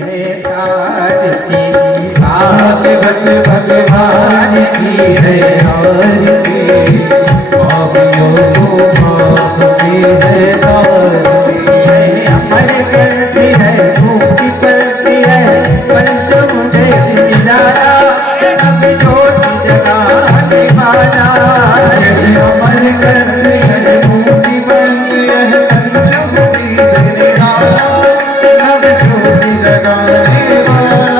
है आरती, भागवत भगवान की है आरती, पापियों को पाप से है आरती, अमर करती है मुक्ति करती है पंचमुंडे निराला, अब ज्योति जगाने वाला, अमर करती है मुक्ति करती है पंचमुंडे निराला, अब ज्योति जगाने वाला,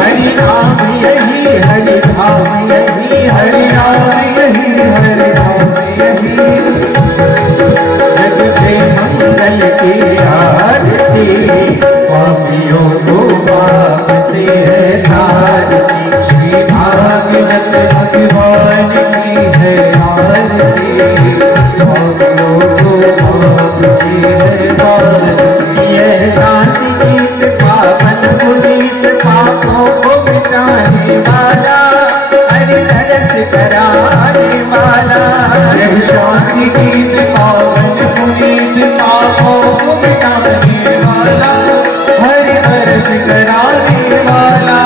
हरि नाम यही हरि धाम यही, हरि नाम यही हरि धाम यही, जग के मंगल की आरती, पापियों को पाप से है तारती, श्री भागवत भगवान की है आरती, पापियों को पाप से है तारती, यह शांति गीत पावन पुनीत पापों को मिटाने वाला, हरि तरस कराने वाला, यह शांति गीत पावन पुनीत पापों को मिटाने वाला, हरि तरस कराने वाला,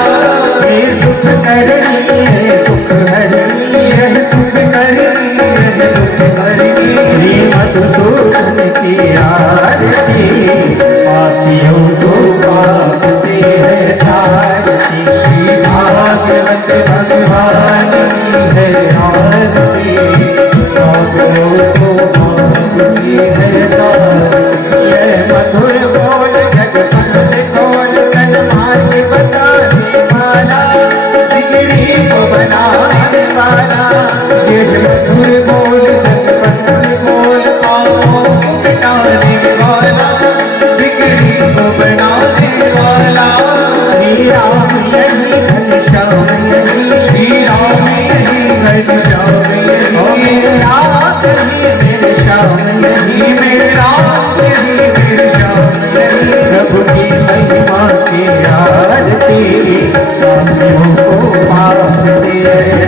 ये सुख करनी है दुख हरनी है, सुख करनी है दुख हरनी, हे मधुसूदन की आरती, पापियों को पाप से है तारती, श्री भागवत भगवान की है आरती, पापियों को पाप से है तारती, यह मधुर बोल जगपत कौन सन्मान बताने वाला, बिगड़ी को बनाने वाला, यह मधुर बोल जगपत बोल पापों को मिटाने वाला, बिगड़ी को बनाने वाला, श्री राम यही घनश्याम यही, श्री राम यही घनश्याम यही, मेरे राम यही मेरे श्याम यही, मेरे राम यही मेरे श्याम यही, प्रभु की महिमा की आरती, पापियों को पाप से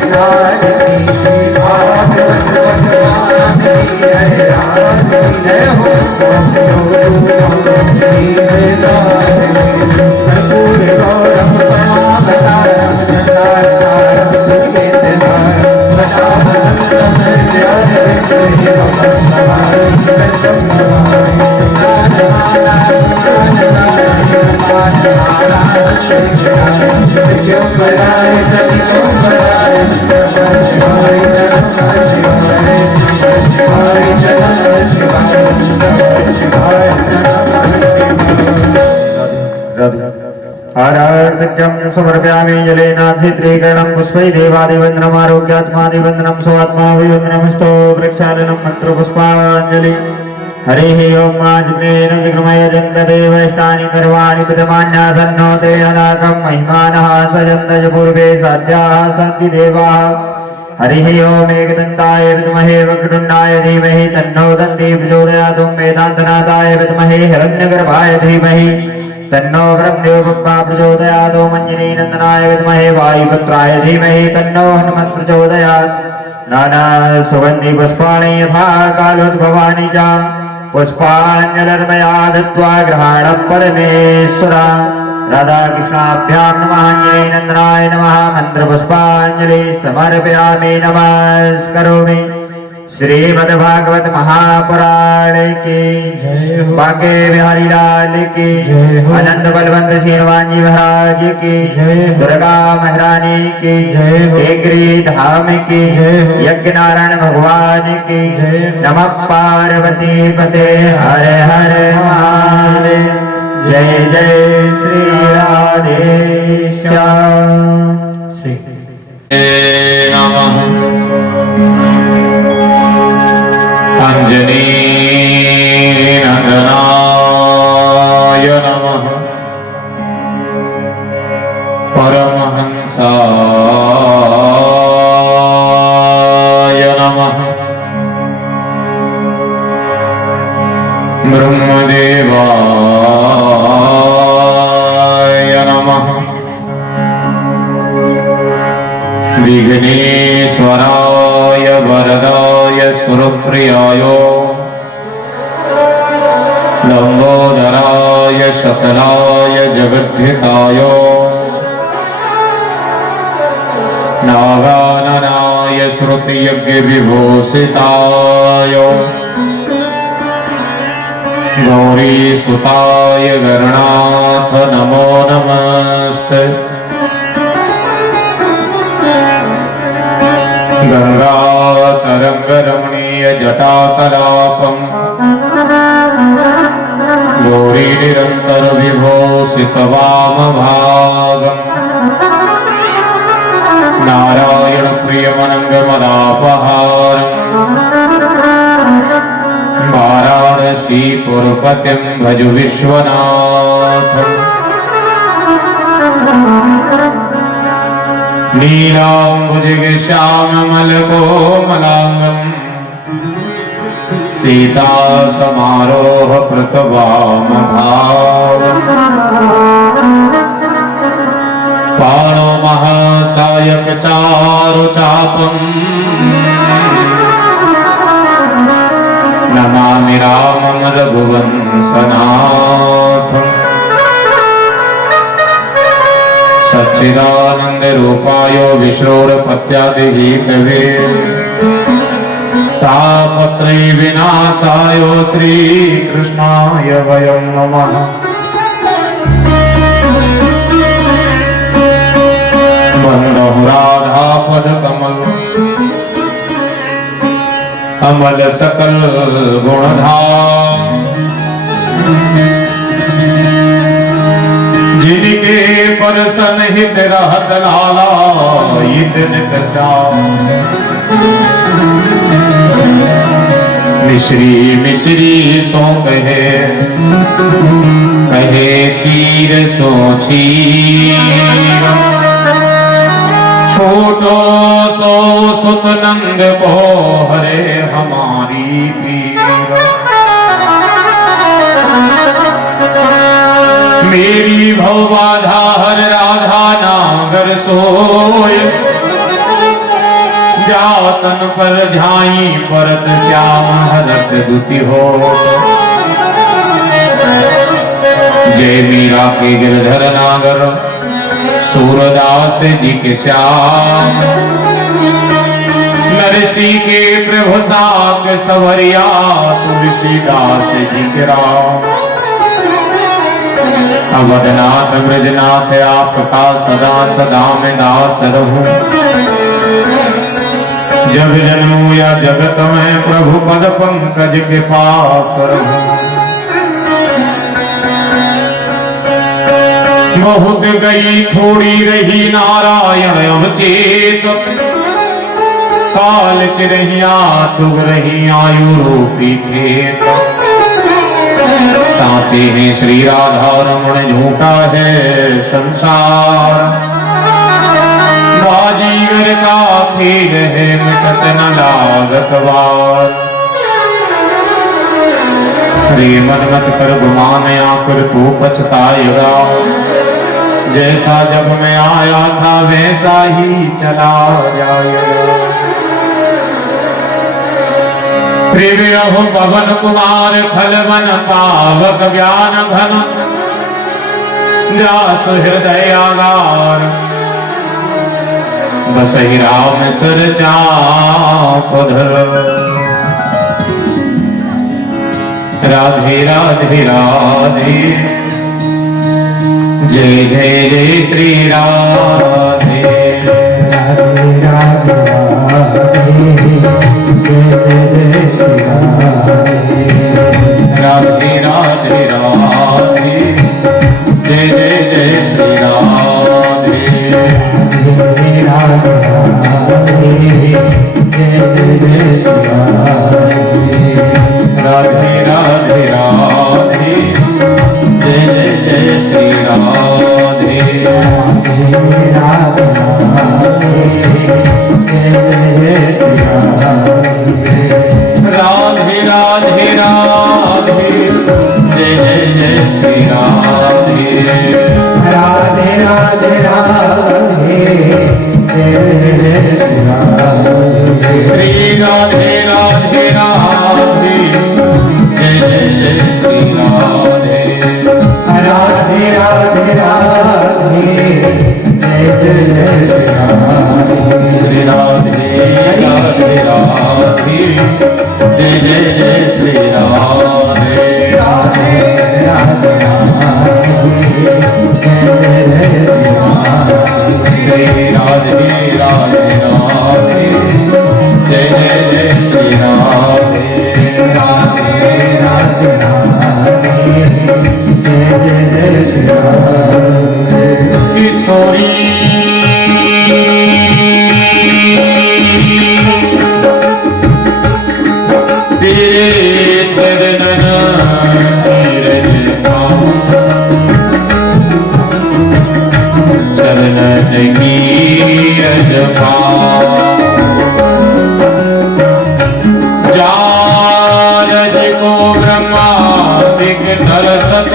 तारती, श्री भागवत भगवान की है आरती, जय हो पापियों को पाप से तारती, कर्पूर गौरम परमावतारम जटाधारम दुर्गेन्द्रधारम सदानन्दं हृदयारविन्दं सत्यं आरार्घ्यं समर्पयामि जलेनाधित्रीकरणं पुष्पै देवादिवन्दनमारोग्यात्मादिवन्दनं स्वात्माभिवन्दनमस्तु वृक्षालनं मन्त्रपुष्पाञ्जलि हरिः ओम् आजग्नेन जिग्मय जन्तदेवैस्तानि सर्वाणि विद्यमान्यासन्नो ते अनाकं महिमानः सजन्त च पूर्वे साध्याः सन्ति देवाः हरिः ओम् एकदन्ताय विद्महे वक्रतुण्डाय धीमहि तन्नो दन्ति प्रचोदयात् वेदान्तनाथाय विद्महे हिरण्यगर्भाय धीमहि तन्नो ब्रह्मदेव बप्पा प्रचोदयात् मञ्जनीनन्दनाय विद्महे वायुपुत्राय धीमहि तन्नो हनुमत् प्रचोदयात् नाना सुगन्धि पुष्पाणि यथा कालोद्भवानि च पुष्पाञ्जलिर्मया दत्त्वा गृहाणं परमेश्वर राधाकृष्णाभ्यां नमः नन्दनाय नमः मन्त्रपुष्पाञ्जलि समर्पयामि नमस्करोमि श्रीमद्भागवत महापुराण की जय हो, बांके बिहारी लाल की जय हो, अनंत बलवंत श्रीहनुमान जी महाराज की जय हो, दुर्गा महारानी की जय हो, टेकरी धाम की जय हो, यज्ञ नारायण भगवान की जय हो, नमः पार्वती पते हर हर महादेव, जय जय श्री राधेश्याम श्री नमः अंजनी नंदनाय नमः परमहंसाय नमः ब्रह्मदेवाय नमः विघ्नेश्वराय वरदाय सुरप्रियाय लंबोदराय सकलाय जगद्धिताय नागाननाय श्रुतियज्ञविभूषिताय गौरीसुताय गरुणाथ नमो नमस्ते। गंगातरंगरमणीय जटाकलापं गौरीनिरन्तर विभूषित वामभागम् नारायण प्रियमनङ्गमदापहारम् वाराणसीपुरपतिं भज विश्वनाथम्। नीलाम्बुजगश्याममलकोमलाङ्गम् सीता समारोह कृतवामभावम् पाणो महासायक चारुचापम् नमामि रामं रघुवंशनाथम्। सच्चिदानंद रूपाय विष्णुरपत्यादिहीतवे तापत्रय विनाशाय श्रीकृष्णाय वयं नमः। वन्दहु राधापदकमल अमल सकल गुणधाम जिनके परसन हित रहत लाला हित नित श्याम। मिश्री मिश्री सो कहे कहे चीर सो चीर छोटो सो सुत नंद को हरे हमारी पीर। मेरी भवबाधा हर राधा नागर सोय जातन पर ध्याई परत श्याम हरत दुति हो। जय मीरा के गिरधर नागर सूरदास जी के श्याम नरसी के प्रभु साग सवरिया तुलसीदास जी के राम। अवधनाथ ब्रजनाथ आपका सदा सदा में दास रहूं। जब जन्मू या जगत में प्रभु पद पंकज के पास रहूं। बहुत गई थोड़ी रही नारायण अवचेत काल चिरहिया तुग रही आयु रूपी खेत। साचे हैं श्री राधा रमण झूठा है संसार बाजीगर का खेल है मिटत न लागत वार। प्रेमन मत कर गुमान आकर तू पछताएगा जैसा जब मैं आया था वैसा ही चला जाएगा। प्रिय हो पवन कुमार खलवन पावक ज्ञान घन व्यास हृदय आगार बसहि राम सर चापधर। राधे राधे राधे जय जय जय श्री राधे। राधे राधे राधे राधे राधे जय जय जय श्री राधे। राधे राधे राधे राधे जय जय जय श्री राधे। राधे राधे जय जय श्री राधे राधे राधे जय जय जय श्री राधे राधे राधे श्री राधे राधे राधे जय जय जय श्री राधे राधे राधे जय जय श्री राधे किशोरी तेरे चरणन चरणन की रजपा जारज को ब्रह्मा दिग दरसत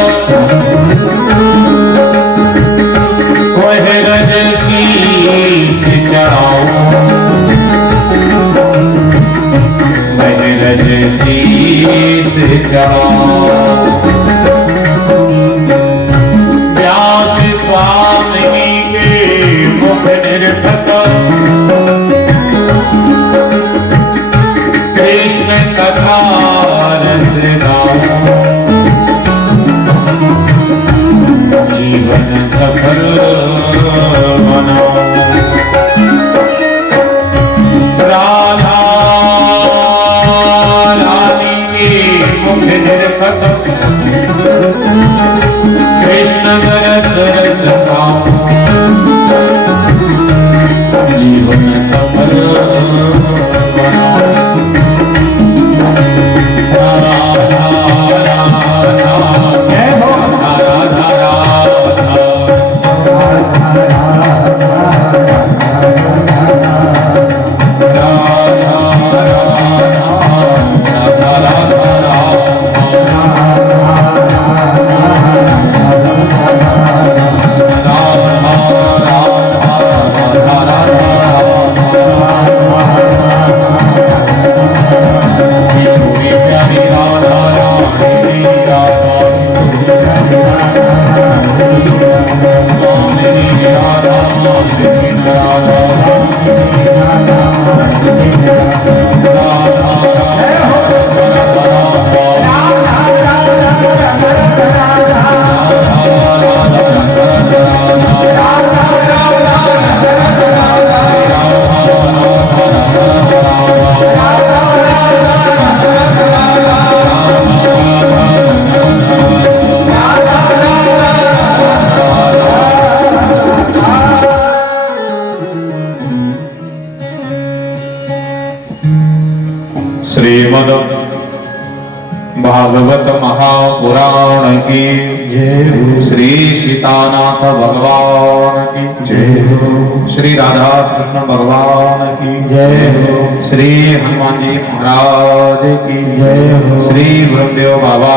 वह रज शीश चढ़ाओ वह रज शीश चढ़ाओ व्यास स्वामी के मुख निर्भत कृष्ण कथा रस गाओ जीवन सफल बनाओ राधा रानी के मुख निर्भत कृष्ण रस रस गाओ जीवन सफल बनाओ राधा राधा जय हो राधा श्रीमद् भागवत महापुराण की जय हो श्री सीतानाथ भगवान की जय हो श्री राधा कृष्ण भगवान की जय हो श्री हनुमान जी महाराज की जय हो श्री ब्रह्मदेव बाबा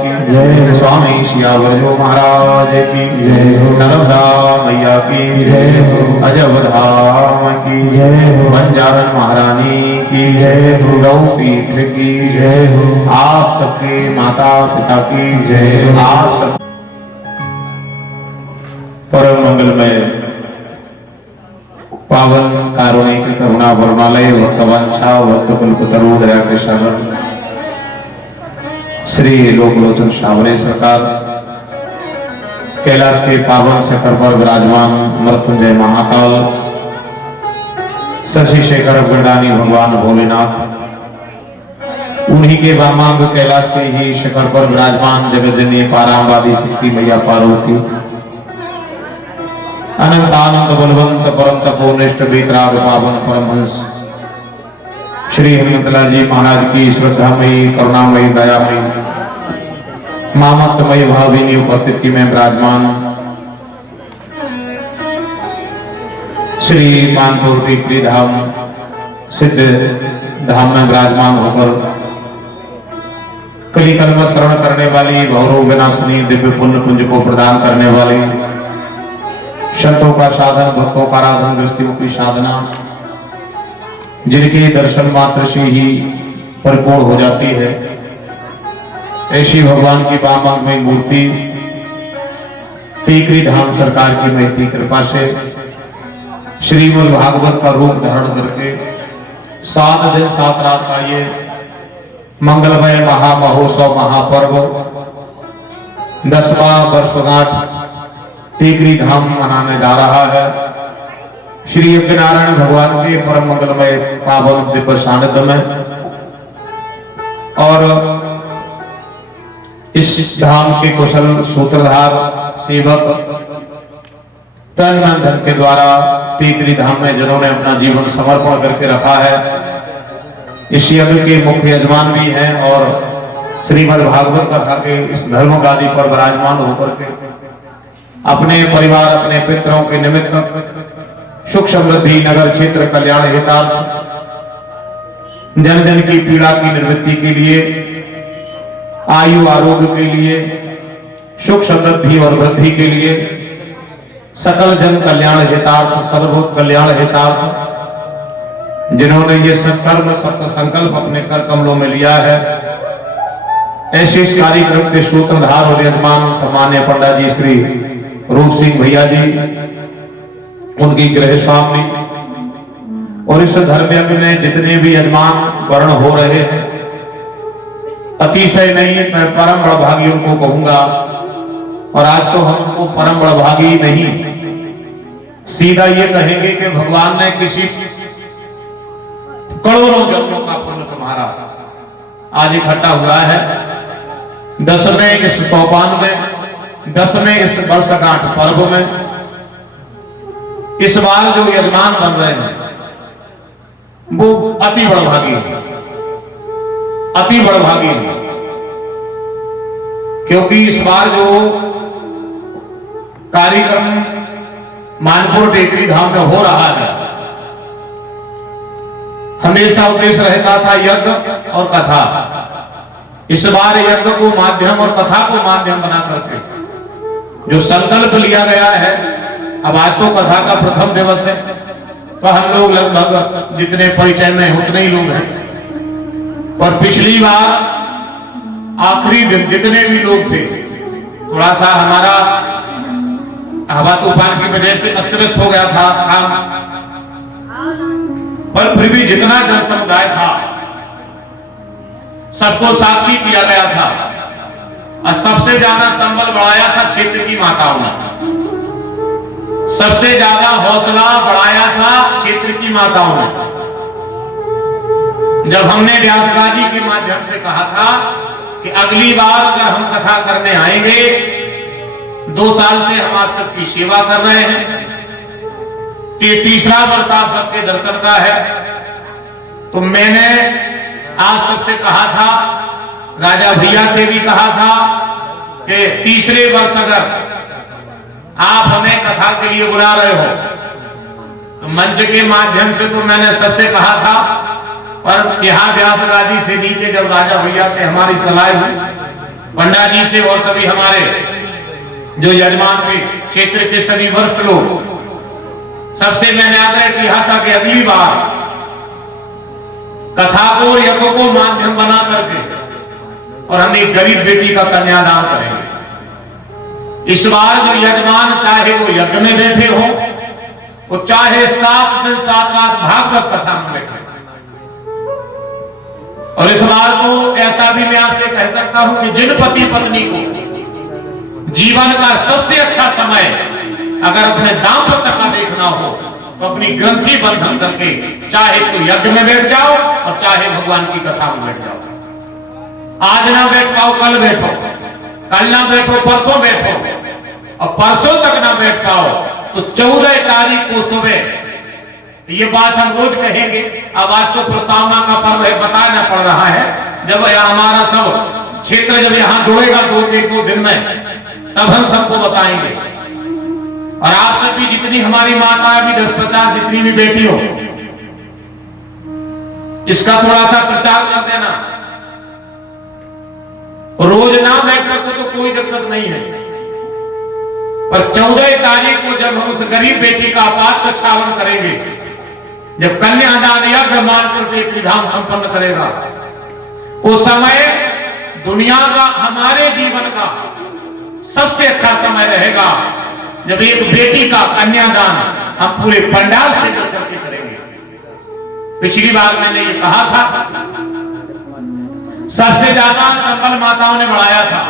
की जय हो स्वामी सियावर महाराज की जय हो नर्मदा मैया की जय हो अजबधाम की जय हो बंजारन महारानी की जय हो गौ पीठ की जय हो आप सबके माता पिता की जय आप सब परम मंगलमय पावन कारुणिक करुणा वरुणालय भक्तवंशा भक्त कल्पतरु दया के सागर श्री लोकलोचन सावरे सरकार कैलाश के पावन शिखर पर विराजमान मृत्युंजय महाकाल शशि शेखर गंडानी भगवान भोलेनाथ उन्हीं के वामांग कैलाश के ही शिखर पर विराजमान जगतजननी पारावादी शक्ति मैया पार्वती अनंत आनंद बलवंत परम तपोनिष्ठ बेतराग पावन परमहंस श्री हेमंतलाल जी महाराज की श्रद्धामयी करुणामयी दयामयी मामत्तमयी भाविनी उपस्थिति में विराजमान श्री कानपुर टिकरी धाम सिद्ध धाम में विराजमान होकर कली कर्म शरण करने वाली भौरव विनाशिनी दिव्य पुण्य पुंज को प्रदान करने वाली संतों का साधन भक्तों का आराधन दृष्टि मुक्ति साधना जिनके दर्शन मात्र से ही परिपूर्ण हो जाती है ऐसी भगवान की वामंगमय मूर्ति टीकरी धाम सरकार की महती कृपा से श्रीमद् भागवत का रूप धारण करके 7 दिन 7 रात का ये मंगलमय महामहोत्सव महापर्व 10वां वर्षगांठ टीकरी धाम मनाने जा रहा है। श्री यज्ञ नारायण भगवान के परम मंगलमय पावन दिव्य सानिध्य में और इस धाम के कुशल सूत्रधार सेवक तन मन धन के द्वारा टीकरी धाम में जिन्होंने अपना जीवन समर्पण करके रखा है, इस यज्ञ के मुख्य यजमान भी हैं और श्रीमद् भागवत कथा के इस धर्म गादी पर विराजमान होकर के अपने परिवार अपने पितरों के निमित्त सुख समृद्धि नगर क्षेत्र कल्याण हितार्थ जन जन की पीड़ा की निवृत्ति के लिए आयु आरोग्य के लिए सुख समृद्धि और वृद्धि के लिए सकल जन कल्याण हितार्थ सर्वभूत कल्याण हितार्थ जिन्होंने ये संकल्प सत्य संकल्प अपने कर कमलों में लिया है, ऐसे इस कार्यक्रम के सूत्रधार और यजमान सम्मान्य पंडित जी श्री रूप सिंह भैया जी, उनकी गृह स्वामी और इस धर्म यज्ञ में जितने भी यजमान वर्ण हो रहे हैं, अतिशय नहीं मैं परम बड़भागी उनको कहूंगा। और आज तो हमको परम बड़भागी नहीं, सीधा ये कहेंगे कि भगवान ने किसी करोड़ों जन्मों का पुण्य तुम्हारा आज इकट्ठा हुआ है। 10वें इस सोपान में 10वें इस वर्षगांठ पर्व में इस बार जो यजमान बन रहे हैं वो अति बड़भागी है, अति बड़भागी है, क्योंकि इस बार जो कार्यक्रम मानपुर टेकरी धाम में हो रहा है, हमेशा उद्देश्य रहता था यज्ञ और कथा। इस बार यज्ञ को माध्यम और कथा को माध्यम बना करके जो संकल्प लिया गया है, अब आज तो कथा का प्रथम दिवस है तो हम लोग लगभग जितने परिचय में उतने ही लोग हैं, पर पिछली बार आखिरी दिन जितने भी लोग थे थोड़ा सा हमारा हवा तूफान की वजह से अस्त व्यस्त हो गया था काम, पर फिर भी जितना जन समुदाय था सबको साक्षी किया गया था और सबसे ज्यादा संबल बढ़ाया था क्षेत्र की माताओं ने, सबसे ज्यादा हौसला बढ़ाया था क्षेत्र की माताओं ने। जब हमने व्यासगाजी के माध्यम से कहा था कि अगली बार अगर हम कथा करने आएंगे, 2 साल से हम आप सबकी सेवा कर रहे हैं, तीसरा वर्ष आप सबके दर्शन का है, तो मैंने आप सबसे कहा था, राजा भैया से भी कहा था कि तीसरे वर्ष अगर आप हमें कथा के लिए बुला रहे हो तो मंच के माध्यम से तो मैंने सबसे कहा था, पर यहाँ व्यासगादी से नीचे जब राजा भैया से हमारी सलाह हुई, पंडा जी से और सभी हमारे जो यजमान थे क्षेत्र के सभी वरिष्ठ लोग, सबसे मैंने आग्रह किया था कि अगली बार कथा को यज्ञ को माध्यम बना करके और हम एक गरीब बेटी का कन्यादान करेंगे। इस बार जो यजमान चाहे वो यज्ञ में बैठे हो, वो चाहे 7 दिन 7 रात भागवत कथा में बैठे, और इस बार तो ऐसा भी मैं आपसे कह सकता हूं कि जिन पति पत्नी को जीवन का सबसे अच्छा समय अगर अपने दाम्पत्य का देखना हो तो अपनी ग्रंथि बंधन करके चाहे तो यज्ञ में बैठ जाओ और चाहे भगवान की कथा में बैठ जाओ। आज ना बैठ पाओ कल बैठो, कल ना बैठो परसों बैठो, और परसों तक ना बैठ पाओ तो 14 तारीख को सुबह, ये बात हम रोज कहेंगे। अब आज तो प्रस्तावना का पर्व है, बताना पड़ रहा है, जब हमारा सब क्षेत्र जब यहाँ जुड़ेगा 2 दिन में तब हम सबको बताएंगे। और आप सब भी जितनी हमारी माता भी 10-50 जितनी भी बेटी हो, इसका थोड़ा सा प्रचार कर देना। रोज ना बैठ सकते तो कोई दिक्कत नहीं है, पर 14 तारीख को जब हम उस गरीब बेटी का आपात कछावन करेंगे, जब कन्यादान यज्ञ मानपुर टेकरी धाम संपन्न करेगा, उस समय दुनिया का हमारे जीवन का सबसे अच्छा समय रहेगा जब एक बेटी का कन्यादान हम पूरे पंडाल से मिल करके करेंगे। पिछली बार मैंने ये कहा था, सबसे ज्यादा संबल माताओं ने बढ़ाया था।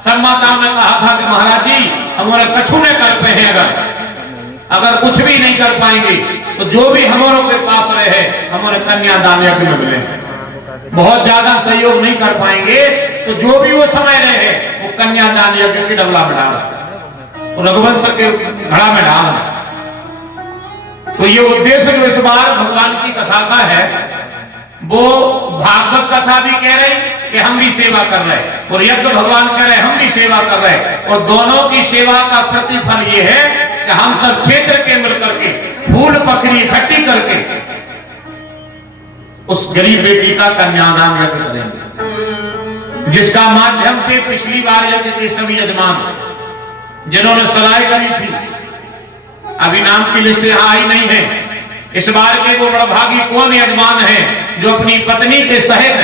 सब माताओं ने कहा था कि महाराज जी हमारे कछु ने कर पे हैं, अगर कुछ भी नहीं कर पाएंगे तो जो भी हमारों के पास रहे हमारे कन्यादान यज्ञ में मिले। बहुत ज्यादा सहयोग नहीं कर पाएंगे तो जो भी वो समय रहे वो कन्यादान यज्ञ की डबला में डाल, तो रघुवंश के घड़ा में डाल। तो ये उद्देश्य जो इस बार भगवान की कथा का है, वो भागवत कथा भी कह रही कि हम भी सेवा कर रहे हैं, और यज्ञ भगवान कह रहे हम भी सेवा कर रहे हैं। और दोनों की सेवा का प्रतिफल ये है कि हम सब क्षेत्र के मिलकर के फूल पखरी इकट्ठी करके उस गरीब बेटी का कन्यादान यज्ञ करेंगे, जिसका माध्यम से पिछली बार यज्ञ के सभी यजमान जिन्होंने सराय करी थी, अभी नाम की लिस्ट यहां आई नहीं है। इस बार के वो बड़भागी कौन यजमान है जो अपनी पत्नी के सहित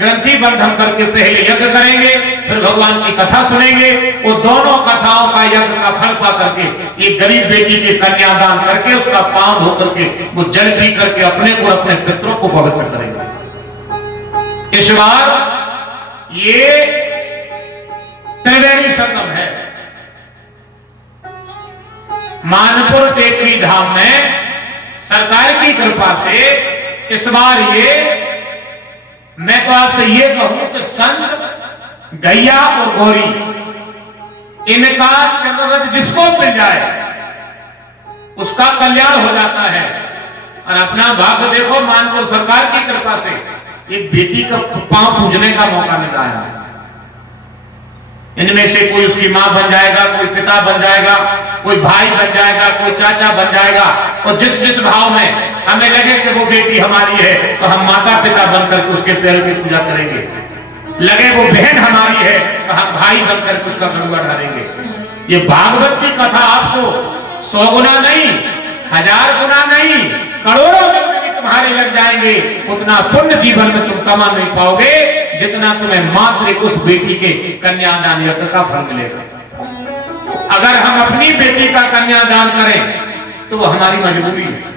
ग्रंथि बंधन करके पहले यज्ञ करेंगे, फिर भगवान की कथा सुनेंगे। वो दोनों कथाओं का यज्ञ का फल पा करके एक गरीब बेटी के कन्यादान करके उसका पांव धो करके वो जल पी करके अपने को अपने पितरों को पवित्र करेंगे। इस बार ये त्रिवेणी संगम है। मानपुर टेकरी धाम में सरकार की कृपा से इस बार ये, मैं तो आपसे ये कहूं कि संत गैया और गौरी इनका चंद्ररथ जिसको मिल जाए उसका कल्याण हो जाता है। और अपना भाग्य देखो, मानपुर सरकार की कृपा से एक बेटी का पांव पूजने का मौका मिला है। इनमें से कोई उसकी मां बन जाएगा, कोई पिता बन जाएगा, कोई भाई बन जाएगा, कोई चाचा बन जाएगा। और जिस जिस भाव में हमें लगे कि वो बेटी हमारी है तो हम माता पिता बनकर उसके पैर की पूजा करेंगे। लगे वो बहन हमारी है तो हम भाई बनकर उसका गरुआ ढालेंगे। ये भागवत की कथा आपको 100 गुना नहीं, 1000 गुना नहीं, करोड़ों में तुम्हारे लग जाएंगे। उतना पुण्य जीवन में तुम कमा नहीं पाओगे जितना तुम्हें मात्र उस बेटी के कन्यादान यज्ञ का फल मिलेगा। अगर हम अपनी बेटी का कन्यादान करें तो वो हमारी मजबूरी है।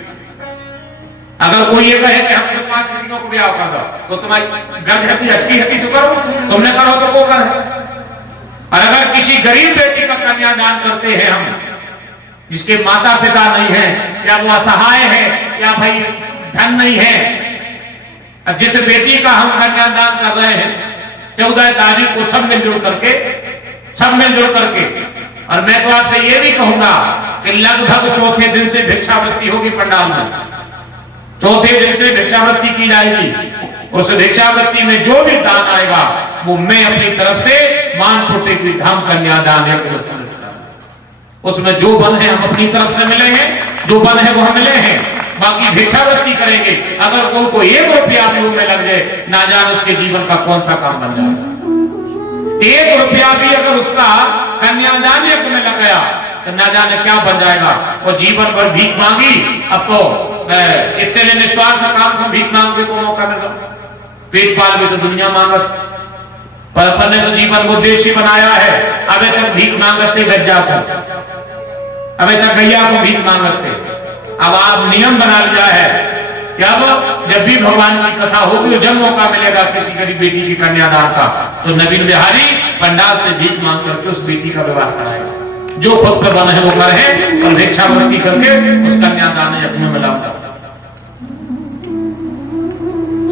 अगर कोई ये कहे कि हम तो 5 बेटियों को ब्याह कर दो तो तुम्हारी गर्भवती हटकी हटी से करो, तुमने करो तो वो कर। और अगर किसी गरीब बेटी का कन्यादान करते हैं हम, जिसके माता पिता नहीं है, या वो असहाय है, या भाई धन नहीं है, जिस बेटी का हम कन्यादान कर रहे हैं 14 तारीख को सब मिलजुल करके, और मैं तो आपसे ये भी कहूंगा कि लगभग चौथे दिन से भिक्षावृत्ति होगी पंडाल में। चौथे दिन से भिक्षावृत्ति की जाएगी। उस भिक्षावृत्ति में जो भी दान आएगा वो मैं अपनी तरफ से मानपुर टेकरी धाम कन्यादान यज्ञ में सम्मिलित करूंगा। उसमें जो बन है हम अपनी तरफ से मिले हैं, जो बन है वो हम मिले हैं, बाकी भिक्षावृत्ति करेंगे। अगर कोई 1 रुपया भी उनमें लग जाए, ना जाने उसके जीवन का कौन सा काम बन जाएगा। 1 रुपया भी अगर उसका कन्यादान यज्ञ में लग गया तो ना जाने क्या बन जाएगा। और जीवन भर भीख मांगी, अब तो इतने निस्वार्थ काम को भीख मांगने को मौका मिला। पेट पाल भी तो दुनिया मांगत, पर अपन ने तो जीवन को देशी बनाया है। अबे तक भीख मांगते गज्जा को, अबे तक गैया को भीख मांगते। अब आप नियम बना लिया है कि अब जब भी भगवान की कथा होगी, जब मौका मिलेगा किसी गरीब बेटी की कन्यादान का, तो नवीन बिहारी पंडाल से भीख मांग करके उस बेटी का विवाह कराएगा। जो खुद पे बना है वो करे, और भिक्षावृत्ति करके उस कन्यादान यज्ञ में मिलाऊंगा।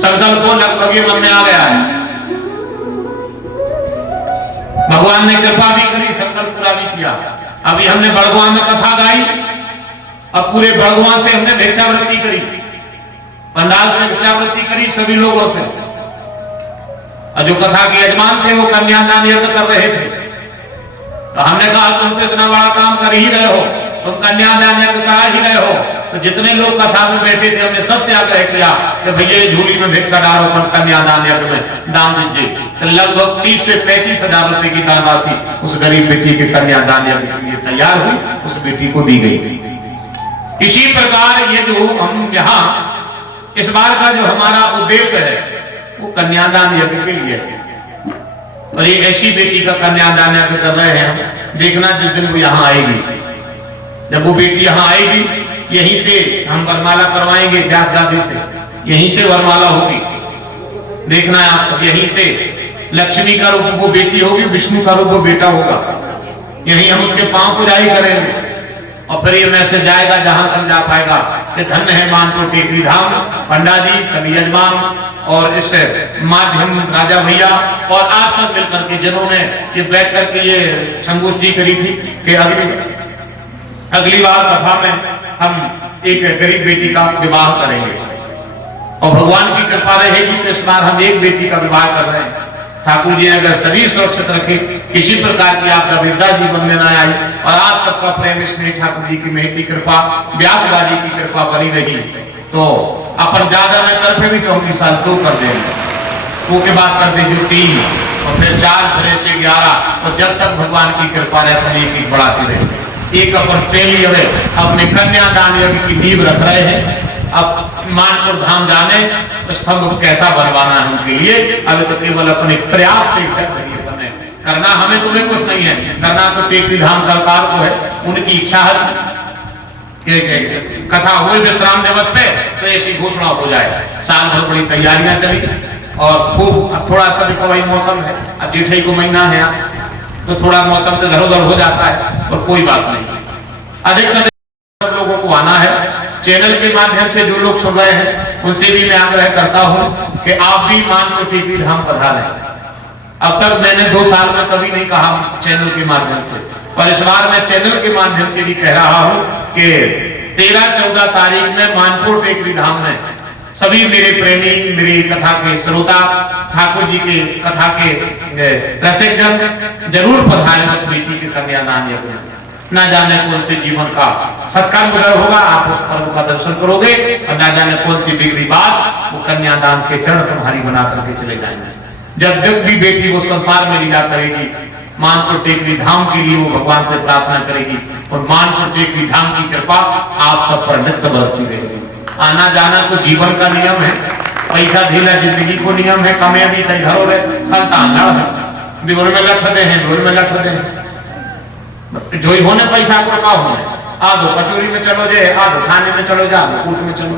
संकल्प को लगभग ये मन में आ गया है। भगवान ने कृपा भी करी, संकल्प पूरा भी किया। अभी हमने बड़गुआ में कथा गाई, अब पूरे बड़गुआ से हमने भिक्षावृत्ति करी, पंडाल से भिक्षावृत्ति करी सभी लोगों से। और जो कथा के यजमान थे वो कन्यादान यज्ञ कर रहे थे, तो हमने कहा तुम तो इतना बड़ा काम कर ही रहे हो, तुम कन्यादान यज्ञ करा ही रहे हो। तो जितने लोग कथा में बैठे थे हमने सबसे आग्रह किया कि भैया झोली में भिक्षा डालो, पर कन्यादान यज्ञ में दान दीजिए। तो लगभग 30 से 35 हजार रुपए की दान राशि उस गरीब बेटी के कन्यादान यज्ञ के लिए तैयार हुई, उस बेटी को दी गई। इसी प्रकार ये जो हम यहाँ इस बार का जो हमारा उद्देश्य है वो कन्यादान यज्ञ के लिए है। और ये ऐसी बेटी का कन्यादान यज्ञ कर रहे हैं हम, देखना जिस दिन वो यहाँ आएगी जब वो बेटी यहाँ आएगी, यहीं से हम वरमाला करवाएंगे, व्यास गादी से यहीं से वरमाला होगी। देखना है आप सब, यहीं से लक्ष्मी का रूप वो बेटी होगी, विष्णु का रूप वो बेटा होगा। यहीं हम उसके पांव पुजाई करेंगे और फिर ये मैसेज जाएगा जहां तक जा पाएगा कि धन्य है मानपुर टेकरी धाम। पंडा जी, सभी यजमान और इस माध्यम राजा भैया और आप सब मिलकर के जिन्होंने ये बैठ करके ये संगोष्ठी करी थी कि अगली बार कथा में हम एक गरीब बेटी का विवाह करेंगे और भगवान की कृपा रहेगी तो इस बार हम एक बेटी का विवाह कर रहे हैं। ठाकुर जी अगर शरीर सुरक्षित रखे, किसी प्रकार की आपका विपदा जीवन में न आई और आप सबका प्रेम स्नेह ठाकुर जी की महती कृपा, व्यास गादी की कृपा बनी रही तो अपन ज्यादा न कर भी तो हम इस साल 2 कर देंगे, 2 के बाद कर दे जो 3 और फिर 4 फिर से 11 और जब तक भगवान की कृपा रहता है एक बढ़ाती रहे। एक अपन पहली अपने कन्यादान यज्ञ की नींव रख रहे हैं। अब मानपुर धाम जाने स्तंभ कैसा बनवाना है उनके लिए अभी तो केवल अपने प्रयास करना, हमें तुम्हें कुछ नहीं है करना, तो टेकरी धाम सरकार को है, उनकी इच्छा है कथा हुई विश्राम दिवस पे तो ऐसी घोषणा हो जाए। साल भर बड़ी तैयारियां चली और खूब थोड़ा सा देखो भाई मौसम है, अब जेठई को महीना है तो थोड़ा मौसम से इधर उधर हो जाता है और कोई बात नहीं। अधिक से अधिक लोगों को आना है। चैनल के माध्यम से जो लोग सुन रहे हैं उनसे भी मैं आग्रह करता हूं कि आप भी मानपुर टेकरी धाम पधारें। अब तक मैंने 2 साल में कभी नहीं कहा चैनल के माध्यम से, पर इस बार मैं चैनल के माध्यम से भी कह रहा हूं कि 13-14 तारीख में मानपुर टेकरी धाम में सभी मेरे प्रेमी, मेरी कथा के श्रोता, ठाकुर जी के कथा के रसिक जन जरूर पधारें। उस बेटी के कन्यादान यज्ञ ना जाने कौन से जीवन का सत्कर्म उदय होगा, आप उस पर्व का दर्शन करोगे और ना जाने कौन सी बिगड़ी बात वो कन्यादान के चरण तुम्हारी बना करके चले जाएंगे। जब जब भी बेटी वो संसार में लीला करेगी, मानपुर टेकरी धाम के लिए वो भगवान से प्रार्थना करेगी और मानपुर टेकरी धाम की कृपा आप सब पर नित्य बरसती रहेगी। आना जाना तो जीवन का नियम है, पैसा झेला जिंदगी को नियम है, कमे भी तय घरों में संतान लड़ बिगुर में लठ दे हैं, बिगुर में लठ दे हैं जो ही होने पैसा को रखा होने आधो कचोरी में चलो जे, आधो थाने में चलो जा, कोर्ट में चलो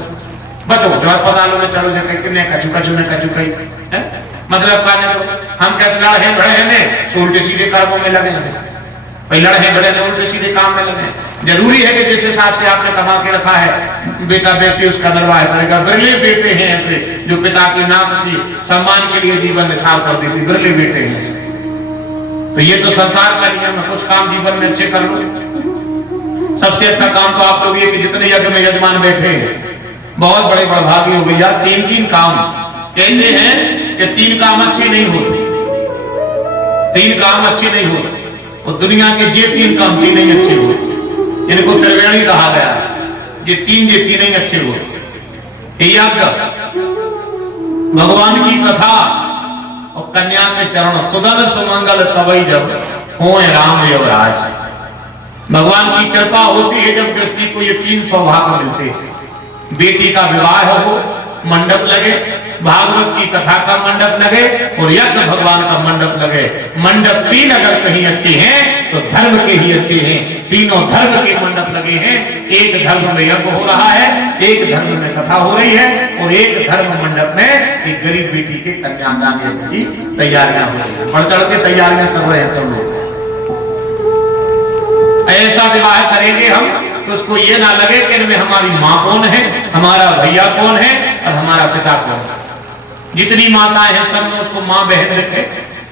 बचो जो अस्पतालों में चलो जे, कितने कचू कचू ने कचू कई है मतलब हम कहते लड़े बड़े हैं ने उल्टे सीधे कर्मों में लगे हैं, भाई लड़े बड़े ने उल्टे सीधे काम में लगे। जरूरी है कि जिस हिसाब से आपने कमा के रखा है बेटा वैसे उसका निर्वाह करेगा। बिरले बेटे हैं ऐसे जो पिता की नाम की सम्मान के लिए जीवन में छाप कर दी थी, बिरले बेटे हैं। तो ये तो संसार का नियम है, कुछ काम जीवन में अच्छे कर लो। सबसे अच्छा काम तो आप लोग ये कि जितने यज्ञ में यजमान बैठे बहुत बड़े बड़भागी हो भैया। 3 काम कहते हैं कि 3 काम अच्छे नहीं होते, 3 काम अच्छे नहीं होते और दुनिया के ये 3 काम नहीं अच्छे होते, इनको त्रिवेणी कहा गया है। ये 3 नहीं अच्छे होते, यज्ञ, भगवान की कथा और कन्या के चरण, सुदन सुमंगल तबई जब होए राम युवराज। भगवान की कृपा होती है जब दृष्टि को ये 3 सौभाग्य मिलते हैं। बेटी का विवाह हो, मंडप लगे, भागवत की कथा का मंडप लगे और यज्ञ भगवान का मंडप लगे। मंडप 3 अगर कहीं अच्छे हैं तो धर्म के ही अच्छे हैं। तीनों धर्म के मंडप लगे हैं। एक धर्म में यज्ञ हो रहा है, एक धर्म में कथा हो रही है और एक धर्म मंडप में एक गरीब बेटी के कन्यादान यज्ञ की तैयारियां हो रही है। बढ़ चढ़ के तैयारियां कर रहे हैं सब लोग। ऐसा विवाह करेंगे हम तो उसको ये ना लगे कि इनमें हमारी माँ कौन है, हमारा भैया कौन है और हमारा पिता कौन है। जितनी माताएं हैं सब में उसको माँ बहन दिखे,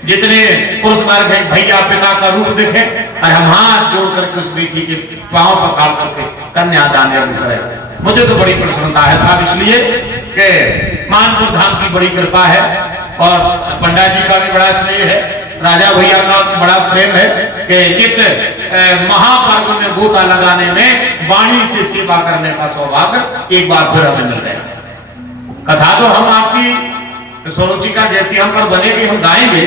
जितने पुरुष वर्ग है भैया पिता का रूप दिखे और हम हाथ जोड़ करके उस बेटी के पांव पकड़ करके कन्यादान यज्ञ करें। मुझे तो बड़ी प्रसन्नता है साहब, इसलिए कि मानपुर धाम की बड़ी कृपा है और पंडा जी का भी बड़ा स्नेह है, राजा भैया का बड़ा प्रेम है कि इस महापर्व में गोता लगाने में वाणी से सेवा करने का सौभाग्य एक बार फिर हमें मिल गया। कथा तो हम आपकी स्वरुचिका जैसी हम पर बनेगी, हम गाएंगे,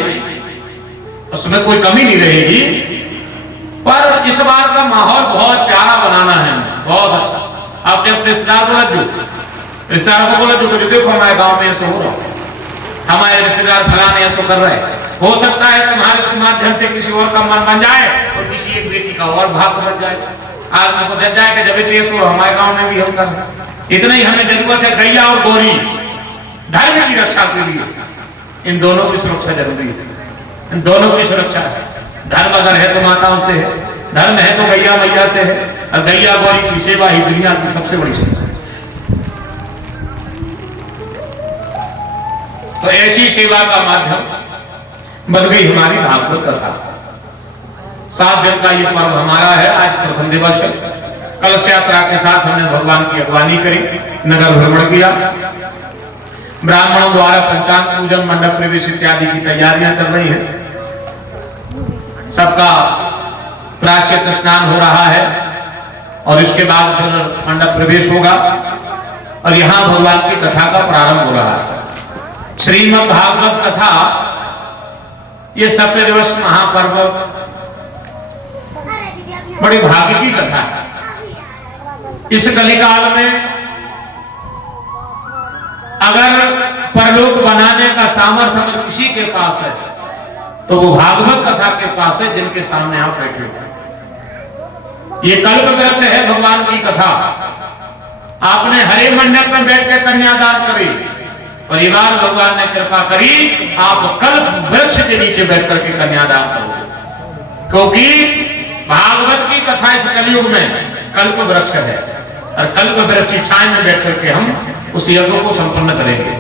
उसमें कोई कमी नहीं रहेगी, पर इस बार का माहौल बहुत प्यारा बनाना है, बहुत अच्छा। आपने अपने रिश्तेदार बोला जो रिश्तेदारों को बोला जो देखो हमारे गांव में ऐसा हो रहा, हमारे रिश्तेदार फलाने ऐसा कर रहे हैं। हो सकता है तुम्हारे उस माध्यम से किसी और का मन बन जाए और किसी एक बेटी का और भाग बन जाए। आज हमको जज जाए कि जब ये सो हमारे गांव में भी हम कर, इतना ही हमें जरूरत है गैया और गौरी धर्म की रक्षा के लिए। इन दोनों की सुरक्षा जरूरी है, इन दोनों की सुरक्षा है। धर्म अगर है तो माताओं से है, धर्म है तो गैया मैया से है, और गैया गौरी की सेवा ही दुनिया की सबसे बड़ी सेवा है। तो ऐसी सेवा का माध्यम बन गई हमारी भागवत कथा। 7 दिन का ये पर्व हमारा है। आज प्रथम दिवस है। कलश यात्रा के साथ हमने भगवान की अगवानी करी, नगर भ्रमण किया, ब्राह्मणों द्वारा पंचांग पूजन, मंडप प्रवेश इत्यादि की तैयारियां चल रही हैं। सबका प्रायश्चित स्नान हो रहा है और इसके बाद फिर मंडप प्रवेश होगा और यहाँ भगवान की कथा का प्रारंभ हो रहा है। श्रीमद् भागवत कथा ये 7 दिवस महापर्व बड़ी भाग्य की कथा है। इस कलिकाल में अगर परलोक बनाने का सामर्थ्य अगर किसी के पास है तो वो भागवत कथा के पास है, जिनके सामने आप बैठे हो। ये कल्प वृक्ष है भगवान की कथा। आपने हरे मंडप में बैठ के कन्यादान करी, परिवार भगवान ने कृपा करी, आप कल्प वृक्ष के नीचे बैठ करके कन्यादान करोगे, क्योंकि भागवत की कथा इस कलयुग में कल्प वृक्ष है और कल्प वृक्ष की छाया में बैठ करके हम उस यज्ञ को संपन्न करेंगे।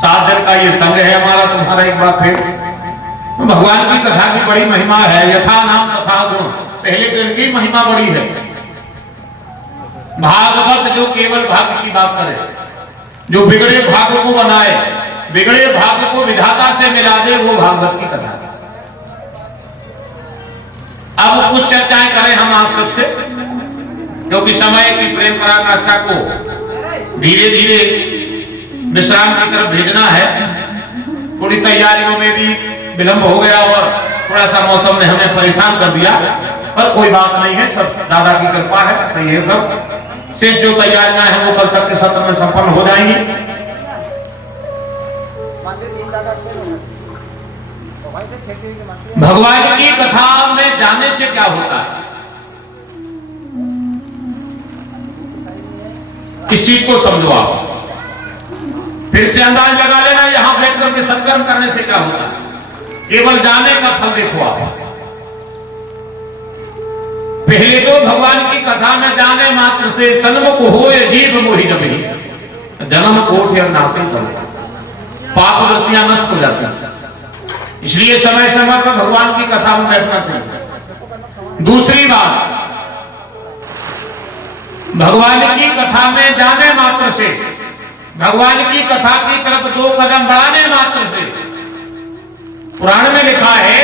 7 दिन का ये संग है हमारा तुम्हारा। एक बार फिर भगवान की कथा की बड़ी महिमा है। यथा नाम तथा गुण, पहले दिन की महिमा बड़ी है। भागवत जो केवल भाग्य की बात करे, जो बिगड़े भाग्य को बनाए, बिगड़े भाग्य को विधाता से मिला दे, वो भागवत की कथा है। अब कुछ चर्चाएं करें हम आप सबसे, क्योंकि समय की प्रेम पराकाष्ठा को धीरे धीरे विश्राम की तरफ भेजना है। थोड़ी तैयारियों में भी विलंब हो गया और थोड़ा सा मौसम ने हमें परेशान कर दिया, पर कोई बात नहीं है, सब दादा की कृपा है, सही है सब। शेष जो तैयारियां हैं वो कल तक के सत्र में संपन्न हो जाएंगी। भगवान की कथा में जाने से क्या होता है, इस चीज को समझो आप। फिर से अंदाज लगा लेना यहां बैठ करके सत्कर्म करने से क्या होता है। केवल जाने का फल देखो आप। पहले तो भगवान की कथा में जाने मात्र से सन्मुख हो जीव मोहि जबहि, जन्म कोट या नासिक चलता, पाप वृत्तियां नष्ट हो जाती हैं। इसलिए समय समय पर भगवान की कथा में बैठना चाहिए। दूसरी बात, भगवान की कथा में जाने मात्र से, भगवान की कथा की तरफ 2 कदम बढ़ाने मात्र से, पुराण में लिखा है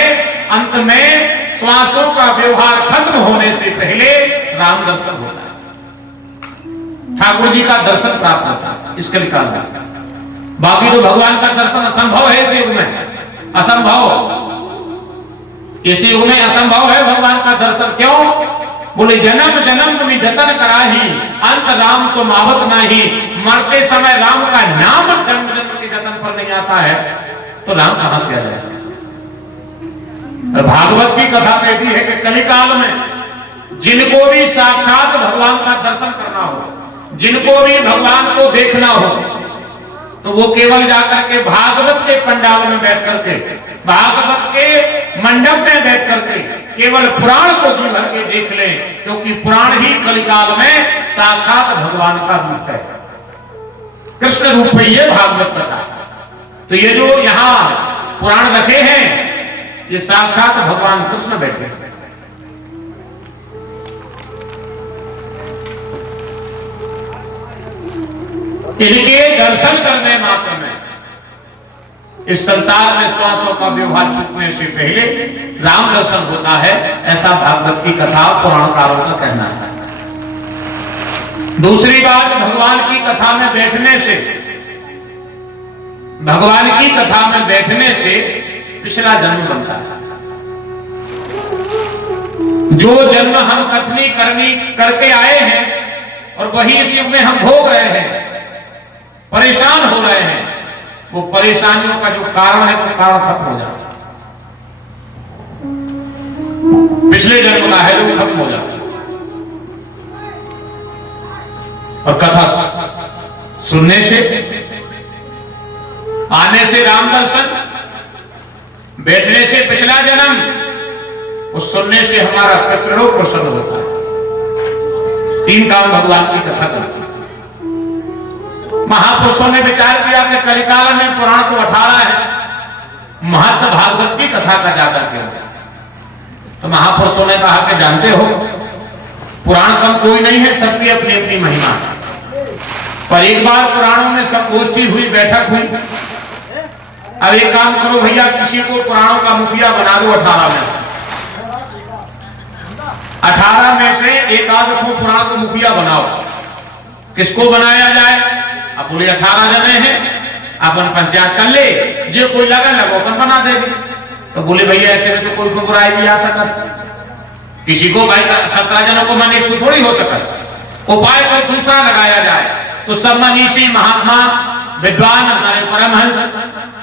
अंत में श्वासों का व्यवहार खत्म होने से पहले राम दर्शन होता है, ठाकुर जी का दर्शन प्राप्त होता है इस कलिकाल में। बाकी तो भगवान का दर्शन असंभव है इस युग में, असंभव। इस युग में असंभव है भगवान का दर्शन। क्यों? बोले जन्म जन्म में जतन कराही, अंत राम तो मावत नहीं। मरते समय राम का नाम जन्म जन्म के जतन पर नहीं आता है तो राम कहां से आ जाएगा। भागवत की कथा कहती है कि कलिकाल में जिनको भी साक्षात भगवान का दर्शन करना हो, जिनको भी भगवान को देखना हो, तो वो केवल जाकर के भागवत के पंडाल में बैठ करके, भागवत के मंडप में बैठ करके केवल पुराण को जी भर के देख लें, क्योंकि पुराण ही कलिकाल में साक्षात भगवान का रूप है, कृष्ण रूप है ये भागवत कथा। तो ये जो यहाँ पुराण रखे हैं ये साक्षात भगवान कृष्ण बैठे हैं। इनके दर्शन करने मात्र में इस संसार में श्वासों का व्यवहार छूटने से पहले राम दर्शन होता है, ऐसा भागवत की कथा पुराणकारों का कहना है। दूसरी बात, भगवान की कथा में बैठने से, भगवान की कथा में बैठने से पिछला जन्म बनता है। जो जन्म हम कथनी करनी करके आए हैं और वही इस युग में हम भोग रहे हैं, परेशान हो रहे हैं, वो परेशानियों का जो कारण है वो कारण खत्म हो जाता है। पिछले जन्म का है वो खत्म हो जाता है। और कथा सुनने से, आने से राम दर्शन, बैठने से पिछला जन्म, उस सुनने से हमारा पितृलोक प्रसन्न होता है। 3 काम भगवान की कथा करते हैं। महापुरुषों ने विचार किया कि कलिकाल में पुराण तो 18 है, महत्व भागवत की कथा का ज्यादा क्यों है? तो महापुरुषों ने कहा कि जानते हो पुराण कम कोई नहीं है, सबकी अपनी अपनी महिमा है। पर एक बार पुराणों में सब गोष्ठी हुई, बैठक हुई। अब एक काम करो भैया, किसी को पुराणों का मुखिया बना दो 18 में से। 18 में से एक आध को पुराण को मुखिया बनाओ। किसको बनाया जाए? अब बोले 18 जने हैं, अपन पंचायत कर ले, जो कोई लगन लगो अपन बना देंगे। तो बोले भैया ऐसे में तो कोई को बुराई भी आ सकता, किसी को भाई 17 जनों को मन एक थोड़ी हो सकता। उपाय कोई दूसरा लगाया जाए। तो सब मनीषी, महात्मा, विद्वान, हमारे परमहंस,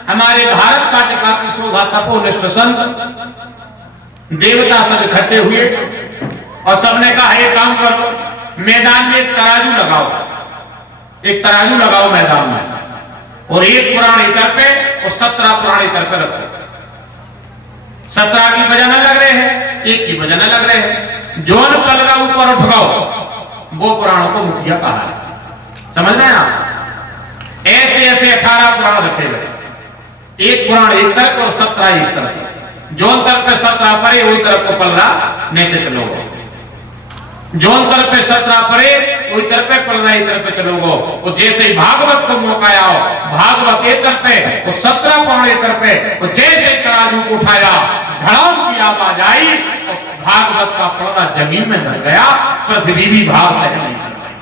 हमारे भारत का टिका की शोभा तपोनिष्ठ संत, देवता सब इकट्ठे हुए और सबने कहा एक काम करो, मैदान में एक तराजू लगाओ, एक तराजू लगाओ मैदान में, और एक पुराण इतर पे और 17 पुराण इतर पे रखो। 17 की वजन लग रहे हैं, एक की वजन लग रहे हैं। जोन पलरा ऊपर उठाओ वो पुराणों को मुखिया कहा है। समझ रहे हैं आप? ऐसे ऐसे 18 पुराण रखे गए, एक पुराण एक तरफ और 17 एक तरफ। जोन तरफ पे 17 परे, वही तरफ को पलरा नीचे चलोगे। जोन तरफ पे 17 परे, वही तरफ पे पलरा एक तरफ पे चलोगे। और जैसे ही भागवत को मौका आओ, भागवत एक तरफ पे और 17 पुराण एक तरफ पे, और जैसे तराजू को उठाया, धड़ाम की आवाज आई और भागवत का पलरा जमीन में धस गया। पृथ्वी भी भाग सह नहीं कर पाई।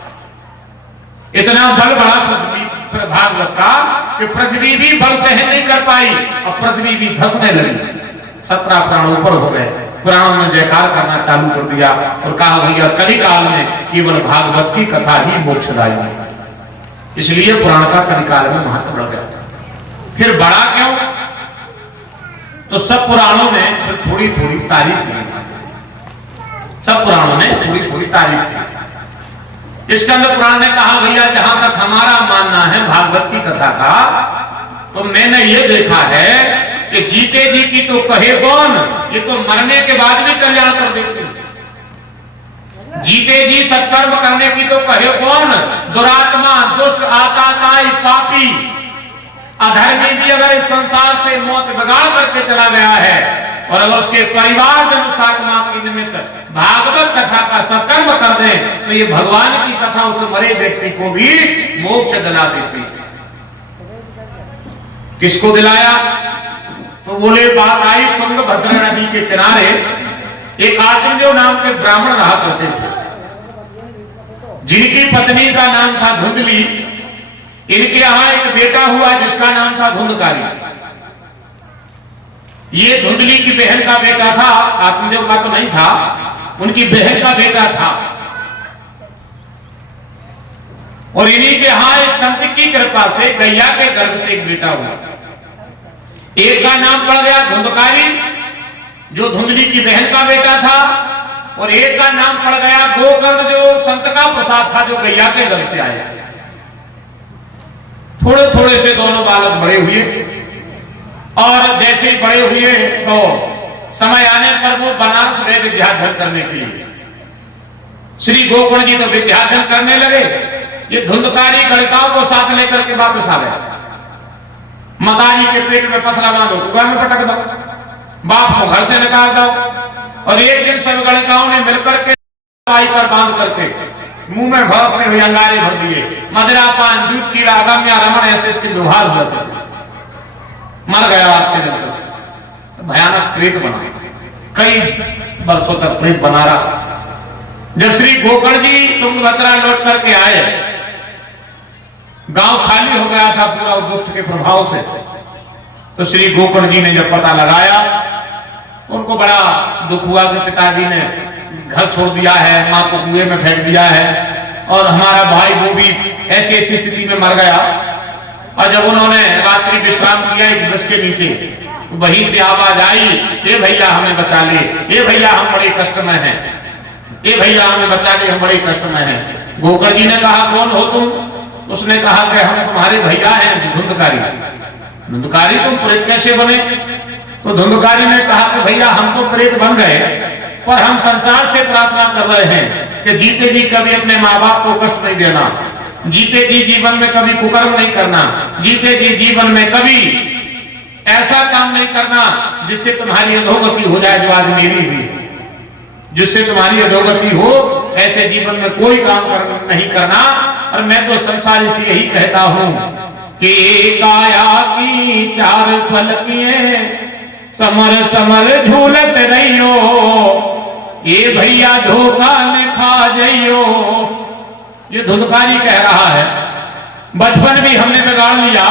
इतना बल बढ़ा पृथ्वी भागवत का कि पृथ्वी भी बल सहन नहीं कर पाई और पृथ्वी भी धसने लगी। 17 पुराण ऊपर हो गए। पुराणों में जयकार करना चालू कर दिया और कहा भैया कलिकाल में केवल भागवत की कथा ही मोक्षदायी है। इसलिए पुराण का कलिकाल में महत्व बढ़ गया। फिर बड़ा क्यों? तो सब पुराणों ने फिर थोड़ी थोड़ी तारीफ की। सब पुराणों ने थोड़ी थोड़ी तारीफ की। इसके अंदर पुराण ने कहा भैया जहां तक हमारा मानना है भागवत की कथा का, तो मैंने ये देखा है कि जीते जी की तो कहे कौन, ये तो मरने के बाद भी कल्याण कर देती है। जीते जी सत्कर्म करने की तो कहे कौन, दुरात्मा, दुष्ट, आताताई, पापी, अधर्मी भी अगर इस संसार से मौत बिगाड़ करके चला गया है और अगर उसके परिवार जन साधना के निमित्त भागवत कथा का सत्कर्म कर दे तो ये भगवान की कथा उस मरे व्यक्ति को भी मोक्ष दिला देती है। किसको दिलाया? तो बोले बात आई तुंगभद्रा नदी के किनारे एक आदिदेव नाम के ब्राह्मण रहा करते थे, जिनकी पत्नी का नाम था धुंधली। इनके यहां एक बेटा हुआ जिसका नाम था धुंधकारी। ये धुंधली की बहन का बेटा था, आत्मदेव का तो नहीं था, उनकी बहन का बेटा था। और इन्हीं के यहां एक संत की कृपा से गैया के गर्भ से एक बेटा हुआ। एक का नाम पड़ गया धुंधकारी, जो धुंधली की बहन का बेटा था, और एक का नाम पड़ गया गोकर्ण, जो संत का प्रसाद था, जो गैया के गर्भ से आया। थोड़े थोड़े से दोनों बालक बड़े हुए और जैसे ही बड़े हुए तो समय आने पर वो बनारस गए विद्याध्ययन करने के लिए। श्री गोकर्ण जी तो विद्याध्ययन करने लगे, ये धुंधकारी लड़काओं को साथ लेकर के वापस आ गए। मताजी के पेट में पथरा बांधो, कुकर में पटक दो, बाप को घर से निकाल दो। और एक दिन सब लड़काओं ने मिलकर के पर बांध करके मुंह में भौंकने हुए अंगारे भर दिए। मदिरा पान दूध कीड़ा अगम्या रमण ऐसे इसके व्यवहार हुआ करते। मर गया आग से जलकर, भयानक प्रेत बना, कई वर्षों तक प्रेत बना रहा। जब श्री गोकर्ण जी तुंगभद्रा लौट करके आए, गांव खाली हो गया था पूरा दुष्ट के प्रभाव से। तो श्री गोकर्ण जी ने जब पता लगाया उनको बड़ा दुख हुआ कि पिताजी ने घर छोड़ दिया है, मां को कुएं में फेंक दिया है और हमारा भाई वो भी ऐसी ऐसी स्थिति में मर गया। और जब उन्होंने रात्रि विश्राम किया एक वृक्ष के नीचे, तो वहीं से आवाज आई, ए भैया हमें बचा ले, ए भैया हम बड़े कष्ट में हैं, ए भैया हमें बचा ले, हम बड़े कष्ट में हैं। गोकर्ण जी ने कहा कौन हो तुम? उसने कहा कि हम तुम्हारे भैया हैं धुंधकारी। धुंधकारी तुम प्रेत कैसे बने? तो धुंधकारी ने कहा कि भैया हम तो प्रेत बन गए, पर हम संसार से प्रार्थना कर रहे हैं कि जीते जी कभी अपने माँ बाप को कष्ट नहीं देना, जीते जी जीवन में कभी कुकर्म नहीं करना, जीते जी जीवन में कभी ऐसा काम नहीं करना जिससे तुम्हारी अधोगति हो जाए जो आज मेरी हुई है। जिससे तुम्हारी अधोगति हो ऐसे जीवन में कोई काम नहीं करना। और मैं तो संसारी से यही कहता हूं कि काया की चार पलकियां समर समर झूलत रहियो, ये भैया धोखा न खा जाइयो। ये धुंधकारी कह रहा है, बचपन भी हमने बिगाड़ लिया।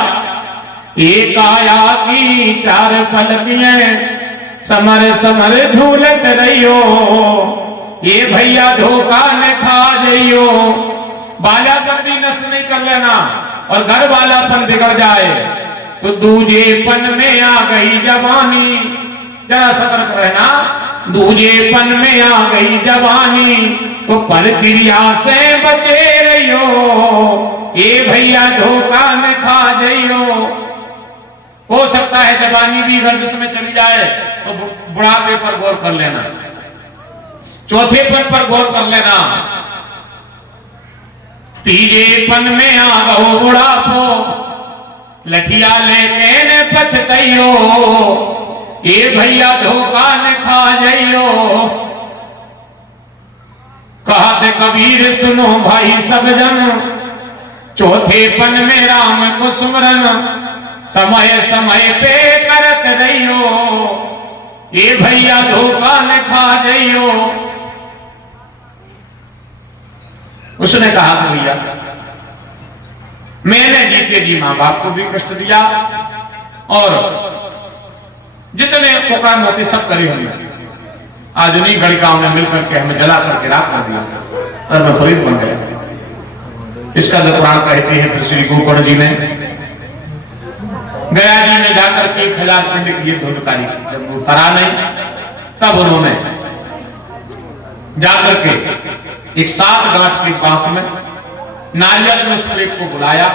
ये काया की चार पलकियां समर समर झूलत रहियो, ये भैया धोखा न खा जाइयो। बालापन भी नष्ट नहीं कर लेना, और घर वालापन बिगड़ जाए तो दूजेपन में आ गई जवानी। जरा सतर्क रहना, दूजेपन में आ गई जवानी तो परक्रिया से बचे रहियो, ये भैया धोखा न खा जाइयो। हो सकता है जवानी भी गर्दिश में चली जाए तो बुढ़ापे पर गौर कर लेना, चौथेपन पर गौर कर लेना। तीजेपन में आ गो बुढ़ापो, लठिया लेके ने पछतइयो, ये भैया धोखा न खा जाइयो। कहा थे कबीर सुनो भाई सब जन, चौथेपन में राम को सुमरन समय समय पे करत रहियो, ये भैया धोखा न खा जाइयो। उसने कहा कि भैया मैंने जीते जी मां बाप को भी कष्ट दिया और जितने पुकार मोती सब करे हमने, आज उन्हीं गणिकाओं ने मिलकर के हमें जला करके राख कर दिया और मैं प्रेत बन गया। इसका जो पुराण कहते हैं, फिर श्री गोकर्ण जी ने गया जी में जाकर के 1000 पिंड किए धुंधकारी, जब वो तरा नहीं तब उन्होंने जाकर के एक 7 गांठ के पास में नारियल में उस प्रेत को बुलाया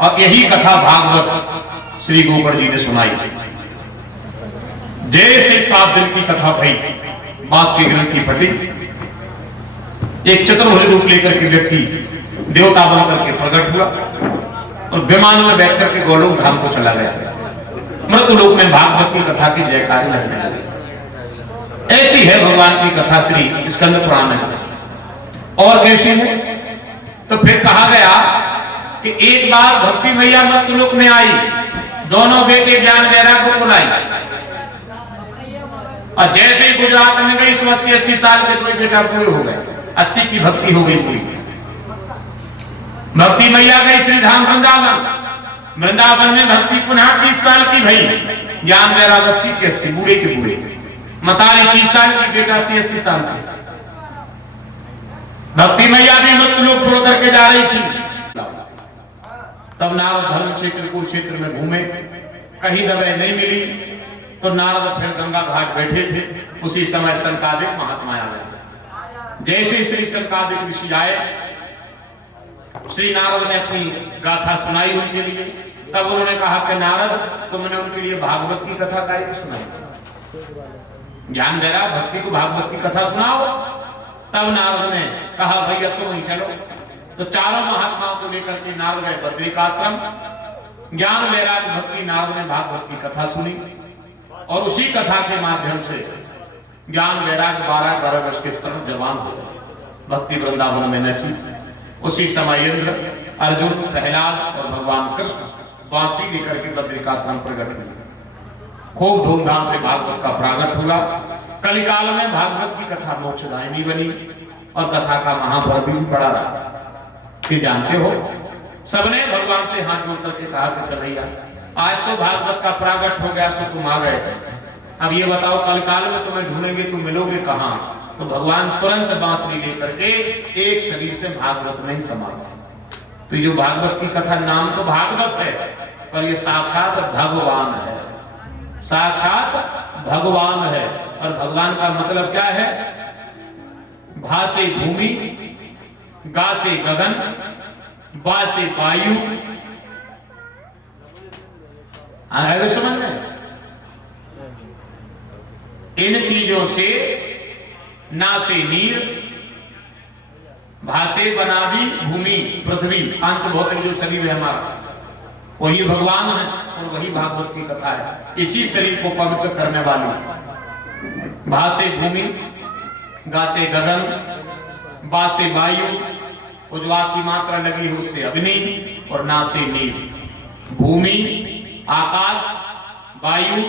और यही कथा भागवत श्री गोकर्ण जी ने सुनाई। जैसे 7 दिन की कथा भई, बांस की ग्रंथि फटी, एक चतुर्भुज रूप लेकर के व्यक्ति देवता बनकर के प्रकट हुआ और विमान में बैठकर के गोलोक धाम को चला गया। मृत्युलोक में भागवत की कथा की जयकारी लगने लगी। ऐसी है भगवान की कथा श्री स्कंद पुराण में। और कैसी है? तो फिर कहा गया कि एक बार भक्ति मैया मृत्युलोक में आई, दोनों बेटे ज्ञान वैराग्य को बुलाई और जैसे ही गुजरात में गई 80 साल के कोई बेटा पूरे हो गए, 80 की भक्ति हो गई पूरी। भक्ति मैया गई श्री धाम वृंदावन, वृंदावन में भक्ति पुनः 30 साल की भई, ज्ञान वैराग्य 80 के 80, बूढ़े के बूढ़े, मतारी 30 साल की, बेटा 80 साल की। भक्ति मैया भी मृत्युलोक छोड़ करके जा रही थी। तब नारद धर्म क्षेत्र को क्षेत्र में घूमे, कहीं दवाई नहीं मिली तो नारद फिर गंगा घाट बैठे थे। उसी समय संकादिक महात्मा आ गए। जैसे श्री संकादिक ऋषि आए, श्री नारद ने अपनी गाथा सुनाई उनके लिए। तब उन्होंने कहा कि नारद तुमने उनके लिए भागवत की कथा काहे सुनाई? ज्ञान वैराग्य भक्ति को भागवत की कथा सुनाओ। तब नारद ने कहा भैया तुम ही चलो। तो चारों महात्माओं को लेकर के नारद गए बद्रिकाश्रम। ज्ञान वैराग्य भक्ति नारद ने भागवत की कथा सुनी और उसी कथा के माध्यम से ज्ञान वैराग्य 12 वर्ष के तरुण जवान हो भक्ति वृंदावन में नची। उसी समय इंद्र, अर्जुन, प्रहलाद और भगवान कृष्ण बांसुरी लेकर के बद्रिकाश्रम प्रकट हुए। खूब धूमधाम से भागवत का प्रागट हुआ। कलिकाल में भागवत की कथा मोक्षदायिनी बनी और कथा का महापर्व भी बड़ा रहा। कि जानते हो, सबने भगवान से हाथ जोड़ करके कहा कि कन्हैया आज तो भागवत का प्रागट हो गया, सो तुम आ गए, अब ये बताओ कलिकाल में तुम्हें ढूंढेंगे, तुम मिलोगे कहां? तो भगवान तुरंत बांसुरी लेकर के एक शरीर से भागवत में ही समा गए। तो जो भागवत की कथा, नाम तो भागवत है पर ये साक्षात भगवान है। साक्षात भगवान है। और भगवान का मतलब क्या है? भा से भूमि, गा से गगन, बा से वायु। आएगा समझ में? इन चीजों से, ना से नीर, भा से बनादी भूमि पृथ्वी, पांच भौतिक जो शरीर है हमारा, वही भगवान है और वही भागवत की कथा है। इसी शरीर को पवित्र करने वाली। भा से भूमि, गा से गगन, बा से वायु, उज्वा की मात्रा लगी है उससे अग्नि, और ना से नील। भूमि, आकाश, वायु,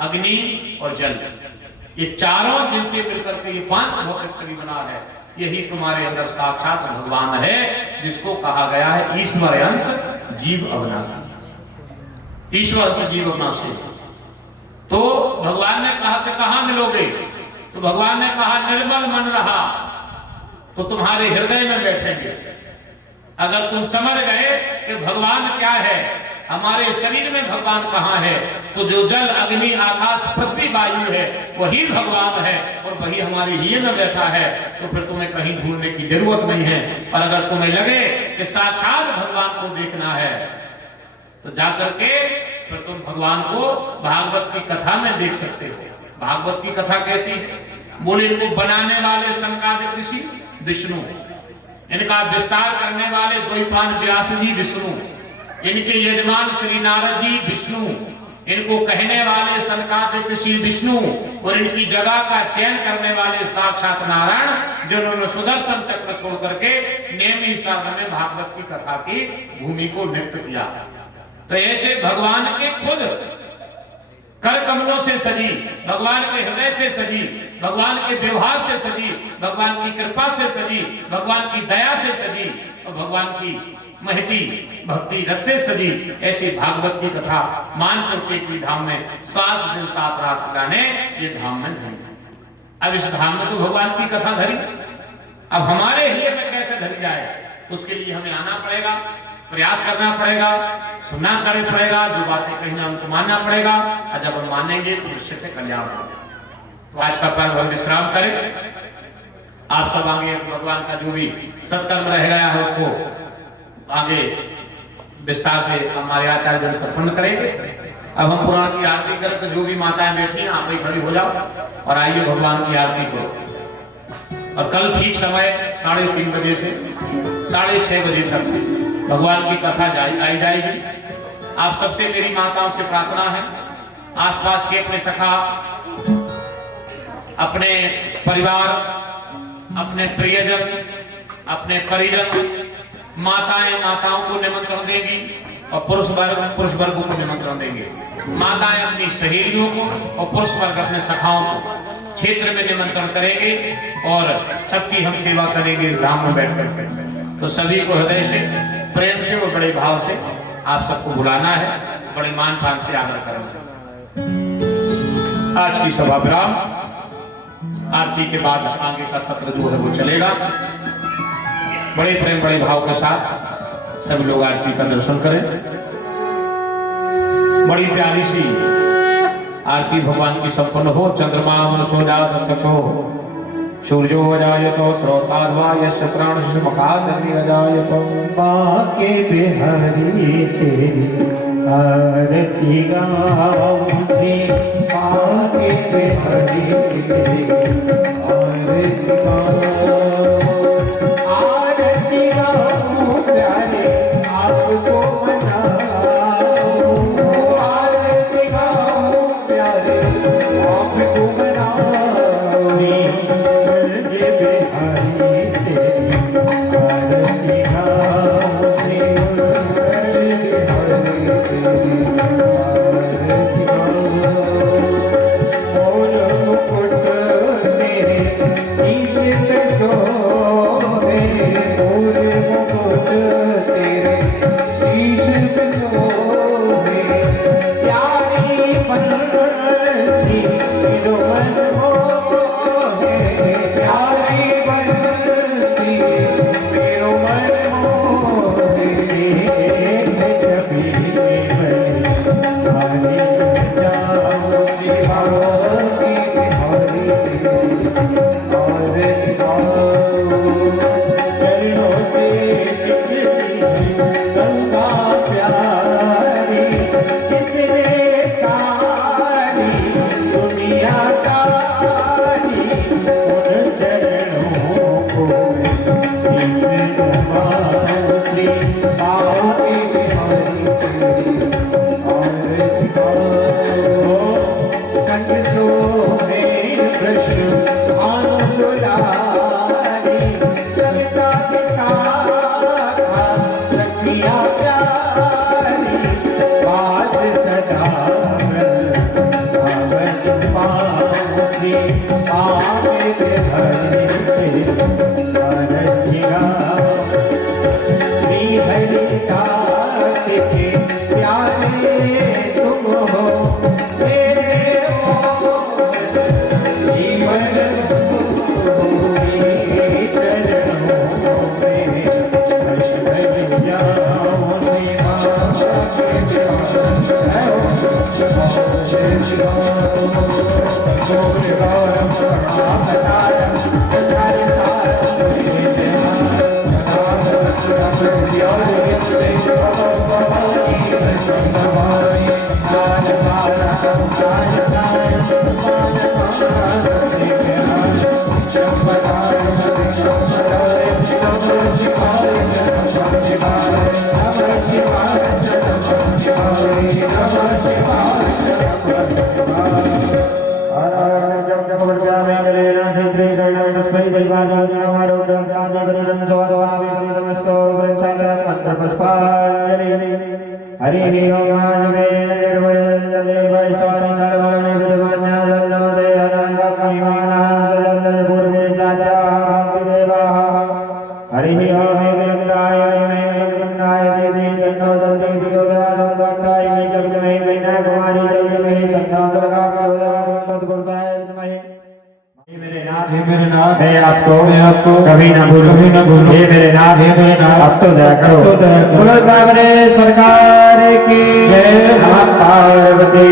अग्नि और जल, ये चारों जिनसे मिलकर के ये पांच भौतिक शरीर बना है। यही तुम्हारे अंदर साक्षात भगवान है, जिसको कहा गया है ईश्वर अंश जीव अविनाशी। ईश्वर अंश जीव अविनाशी। तो भगवान ने कहा कि कहां मिलोगे? तो भगवान ने कहा निर्मल मन रहा तो तुम्हारे हृदय में बैठेंगे। अगर तुम समझ गए कि भगवान क्या है, हमारे शरीर में भगवान कहाँ है, तो जो जल, अग्नि, आकाश, पृथ्वी, वायु है वही भगवान है और वही हमारे हृदय में बैठा है। तो फिर तुम्हें कहीं ढूंढने की जरूरत नहीं है। और अगर तुम्हें लगे कि साक्षात भगवान को देखना है तो जाकर के फिर तुम भगवान को भागवत की कथा में देख सकते हो। भागवत की कथा कैसी है? बोले इनको बनाने वाले सनकादिक ऋषि विष्णु, इनका विस्तार करने वाले द्वैपायन व्यास जी विष्णु, इनके यजमान श्री नारद जी विष्णु, इनको कहने वाले सनकादिक ऋषि विष्णु, और इनकी जगह का चयन करने वाले साक्षात नारायण, जिन्होंने सुदर्शन चक्र छोड़ करके नेमी शास्त्र में भागवत की कथा की भूमि को नियुक्त किया। तो ऐसे भगवान के खुद कर कमलों से सजी, भगवान के हृदय से सजी, भगवान के व्यवहार से सजी, भगवान की कृपा से सजी, भगवान की दया से सजी और भगवान की महती भक्ति रस से सजी ऐसी भागवत की कथा मानपुर के धाम में 7 दिन 7 रात गाने ये धाम में धरी। अब इस धाम में तो भगवान की कथा धरी, अब हमारे हृदय में कैसे धरी जाए, उसके लिए हमें आना पड़ेगा, प्रयास करना पड़ेगा, सुनना पड़ेगा, जो बातें कहीं हमको मानना पड़ेगा। और जब हम मानेंगे तो निश्चित है कल्याण होगा। तो आज का पर्व हम विश्राम करें। आप सब आगे भगवान का जो भी सत्कर्म रह गया है उसको आगे विस्तार से हमारे आचार्य जन संपन्न करेंगे। अब हम पुराण की आरती करें तो जो भी माताएं बैठी हैं आप ही खड़ी हो जाओ और आइए भगवान की आरती करो। और कल ठीक समय 3:30 बजे से 6:30 बजे तक भगवान की कथा गाई जाएगी। आप सबसे मेरी माताओं से प्रार्थना है, आसपास के अपने सखा, अपने परिवार, अपने प्रियजन, अपने परिजन, माताओं को निमंत्रण देंगी और पुरुष वर्ग को निमंत्रण देंगे। माताएं अपनी सहेलियों को और पुरुष वर्ग अपने सखाओं को क्षेत्र में निमंत्रण करेंगे और सबकी हम सेवा करेंगे इस धाम में बैठकर। तो सभी को हृदय से, प्रेम से और बड़े भाव से आप सबको बुलाना है, बड़े मान पान से आदर करना। आज की सभा विराम, आरती के बाद आगे का सत्र जो है वो चलेगा। बड़े प्रेम बड़े भाव के साथ सभी लोग आरती का दर्शन करें। बड़ी प्यारी सी आरती भगवान की संपन्न हो। चंद्रमा मनसो जातो सूर्यो अजायतो श्रोतार्वा यस्य प्राणस्य मुखादग्नि अजायतो। बाके बिहारी तेरी आरती गाऊं श्री बाके बिहारी तेरी आरती गाऊं प्यारे आपको मनाऊं। आरती गाऊं प्यारे आपको मनाऊं। श्री बाबा के संग सोने कृष्ण भानुलारी कविता के साथ सखिया प्यारी वास सदा श्री पावे हरि श्री हरिदास के प्यारे तुम हो मेरे जीवन हरि मेरे नाथ मैं आपको कभी ना भूलूं हे मेरे नाथ अब तो दया करो। बोलो सावरे सरकार की जय। नमः पार्वती